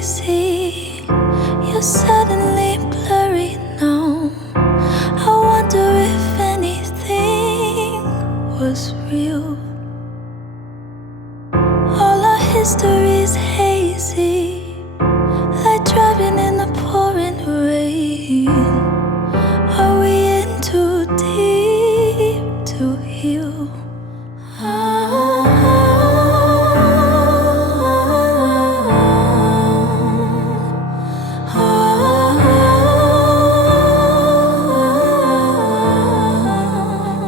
hazy. You're suddenly blurry now. I wonder if anything was real. All our history's hazy, like driving in the pouring rain. Are we in too deep to heal?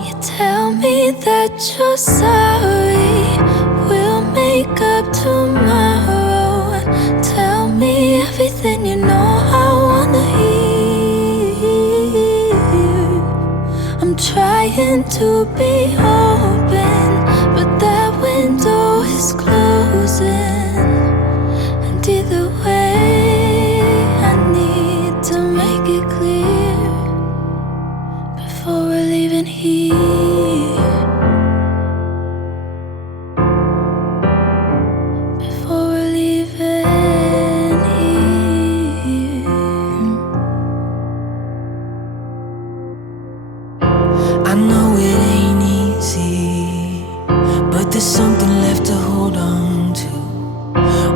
You tell me that you're sorry, we'll make up tomorrow. Tell me everything you know I wanna hear. I'm trying to be open, but that window is closing. And either way, I need to make it clear before we're leaving here. Before we're leaving here. I know it ain't easy, but there's something left to hold on to.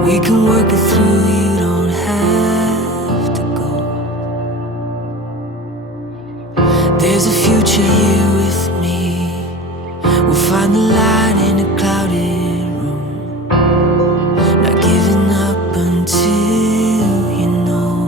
We can work it through, you don't have to go. There's a future here with me. We'll find the light in a clouded room. Not giving up until you know.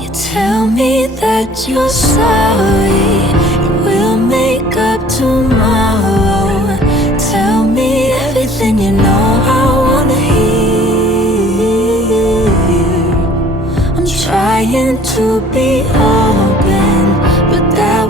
You tell me that you're sorry, we'll make up tomorrow. Tell me everything you know I wanna hear. I'm trying to be open, but that